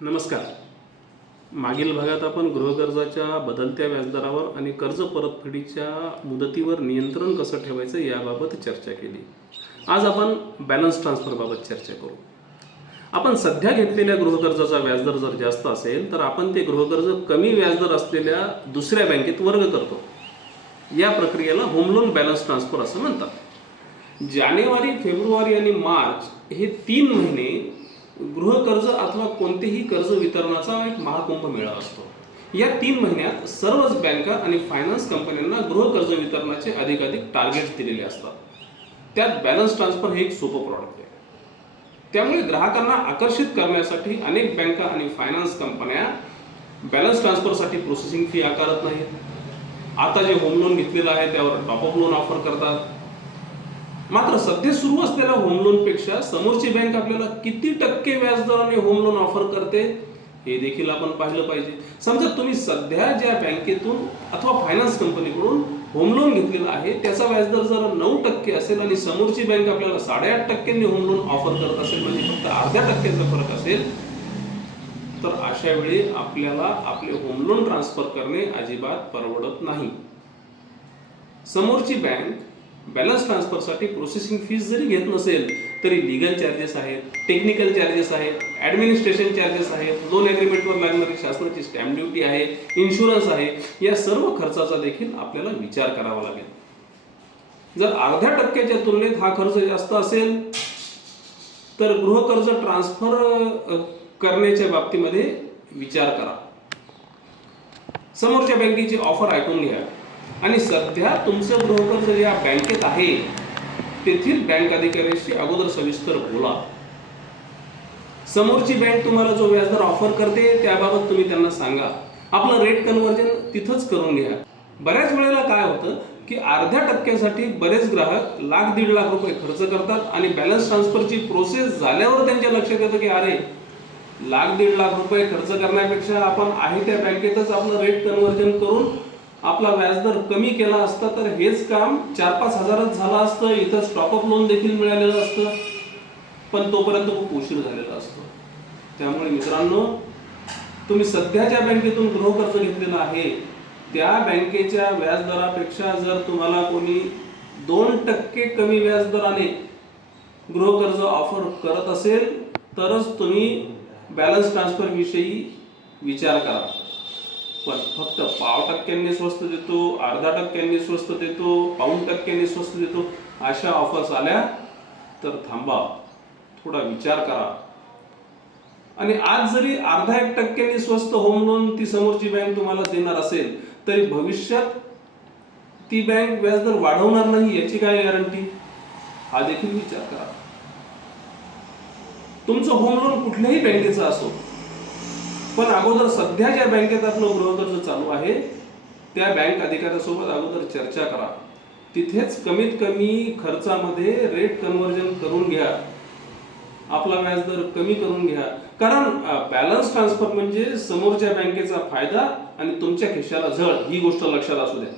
नमस्कार. मागील भागात आपण गृहकर्जाच्या बदलत्या व्याजदरावर आणि कर्ज परतफेडीच्या मुदतीवर नियंत्रण कसं ठेवायचं याबाबत चर्चा केली. आज आपण बॅलन्स ट्रान्सफरबाबत चर्चा करू. आपण सध्या घेतलेल्या गृहकर्जाचा व्याजदर जर जास्त असेल तर आपण ते गृहकर्ज कमी व्याजदर असलेल्या दुसऱ्या बँकेत वर्ग करतो. या प्रक्रियेला होम लोन बॅलन्स ट्रान्सफर असं म्हणतात. जानेवारी फेब्रुवारी आणि मार्च हे तीन महिने गृहकर्ज अथवा कोणतेही कर्ज वितरणाचा एक महाकुंभ मेळा असतो. या तीन महिन्यात सर्वच बँका आणि फायनान्स कंपन्यांना गृहकर्ज वितरणाचे अधिकाधिक टार्गेट्स दिलेले असतात. त्यात बॅलन्स ट्रान्सफर हे एक सोपं प्रॉडक्ट आहे. त्यामुळे ग्राहकांना आकर्षित करण्यासाठी अनेक बँका आणि फायनान्स कंपन्या बॅलन्स ट्रान्सफरसाठी प्रोसेसिंग फी आकारत नाहीत. आता जे होम लोन घेतलेलं आहे त्यावर टॉपअप लोन ऑफर करतात. मात्र सध्या सुरू असलेल्या होम लोनपेक्षा समोरची बँक आपल्याला किती टक्के व्याजदराने होम लोन ऑफर करते हे देखील आपण पाहिलं पाहिजे. समजा तुम्ही सध्या ज्या बँकेतून अथवा फायनान्स कंपनीकडून होम लोन घेतलेला आहे त्याचा व्याजदर जर नऊ टक्के असेल आणि समोरची बँक आपल्याला साडेआठ टक्क्यांनी होम लोन ऑफर करत असेल म्हणजे फक्त अर्ध्या टक्क्याचा फरक असेल तर अशा वेळी आपल्याला आपले होम लोन ट्रान्सफर करणे अजिबात परवडत नाही. समोरची बँक बॅलन्स ट्रान्सफरसाठी प्रोसेसिंग फीस जरी घेत नसेल तरी लिगल चार्जेस आहेत टेक्निकल चार्जेस आहेत ॲडमिनिस्ट्रेशन चार्जेस आहेत लोन ॲग्रीमेंटवर लागणारी शासनाची स्टॅम्प ड्युटी आहे इन्शुरन्स आहे या सर्व खर्चाचा देखील आपल्याला विचार करावा लागेल. जर अर्ध्या टक्क्याच्या तुलनेत हा खर्च जास्त असेल तर गृहकर्ज ट्रान्सफर करण्याच्या बाबतीमध्ये विचार करा. समोरच्या बँकेची ऑफर ऐकून घ्या. आणि सध्या तुमचं गृहकर्ज या बँकेत आहे तेथील बँक अधिकाऱ्याशी अगोदर सविस्तर बोला. समोरची बँक तुम्हाला जो व्याजदर ऑफर करते त्याबाबत तुम्ही त्यांना सांगा. आपलं रेट कन्व्हर्जन तिथंच करून घ्या. बऱ्याच वेळेला काय होतं की अर्ध्या टक्क्यासाठी बरेच ग्राहक लाख दीड लाख रुपये खर्च करतात आणि बॅलन्स ट्रान्सफरची प्रोसेस झाल्यावर त्यांच्या लक्षात येतं की अरे लाख दीड लाख रुपये खर्च करण्यापेक्षा आपण आहे त्या बँकेतच आपलं रेट कन्व्हर्जन करून आपला व्याजदर कमी केला असता तर हेच काम चार पाच हजारात झालं असतं. इथं स्टॉकअप लोन देखील मिळालेलं असतं. पण तोपर्यंत खूप उशीर झालेला असतो. त्यामुळे मित्रांनो तुम्ही सध्याच्या बँकेतून गृहकर्ज घेतलेलं आहे. त्या बँकेच्या व्याजदरापेक्षा जर तुम्हाला कोणी दोन टक्के कमी व्याजदराने गृहकर्ज ऑफर करत असेल तरच तुम्ही बॅलन्स ट्रान्सफरविषयी विचार करा. पण फक्त पाव टक्क्यांनी स्वस्त देतो अर्धा टक्क्यांनी स्वस्त देतो पाऊन टक्क्यांनी स्वस्त देतो अशा ऑफर्स आल्या. तर थांबा थोडा विचार करा. आणि आज जरी अर्धा एक टक्क्यांनी स्वस्त होम लोन ती समोरची बँक तुम्हाला देणार असेल तरी भविष्यात ती बँक व्याजदर वाढवणार नाही याची काय गॅरंटी हा देखील विचार करा. तुमचं होम लोन कुठल्याही बँकेचं असो पण अगोदर सध्या ज्या बँकेत आपलं गृहकर्ज चालू आहे त्या बँक अधिकाऱ्यासोबत अगोदर चर्चा करा. तिथेच कमीत कमी खर्चामध्ये रेट कन्वर्जन करून घ्या. आपला व्याजदर कमी करून घ्या. कारण बॅलन्स ट्रान्सफर म्हणजे समोरच्या बँकेचा फायदा आणि तुमच्या खिशाला झळ ही गोष्ट लक्षात असू द्या.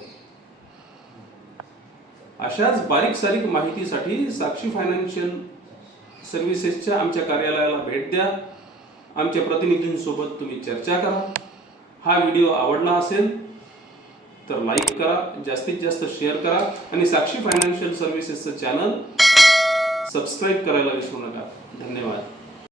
अशाच बारीक सारीक माहितीसाठी साक्षी फायनान्शियल सर्व्हिसेसच्या आमच्या कार्यालयाला भेट द्या. आमच्या प्रतिनिधींसोबत तुम्ही चर्चा करा. हा व्हिडिओ आवडला असेल तर लाईक करा जास्तीत जास्त शेअर करा आणि साक्षी फायनान्शियल सर्व्हिसेसचं चॅनल सबस्क्राईब करायला विसरू नका. धन्यवाद.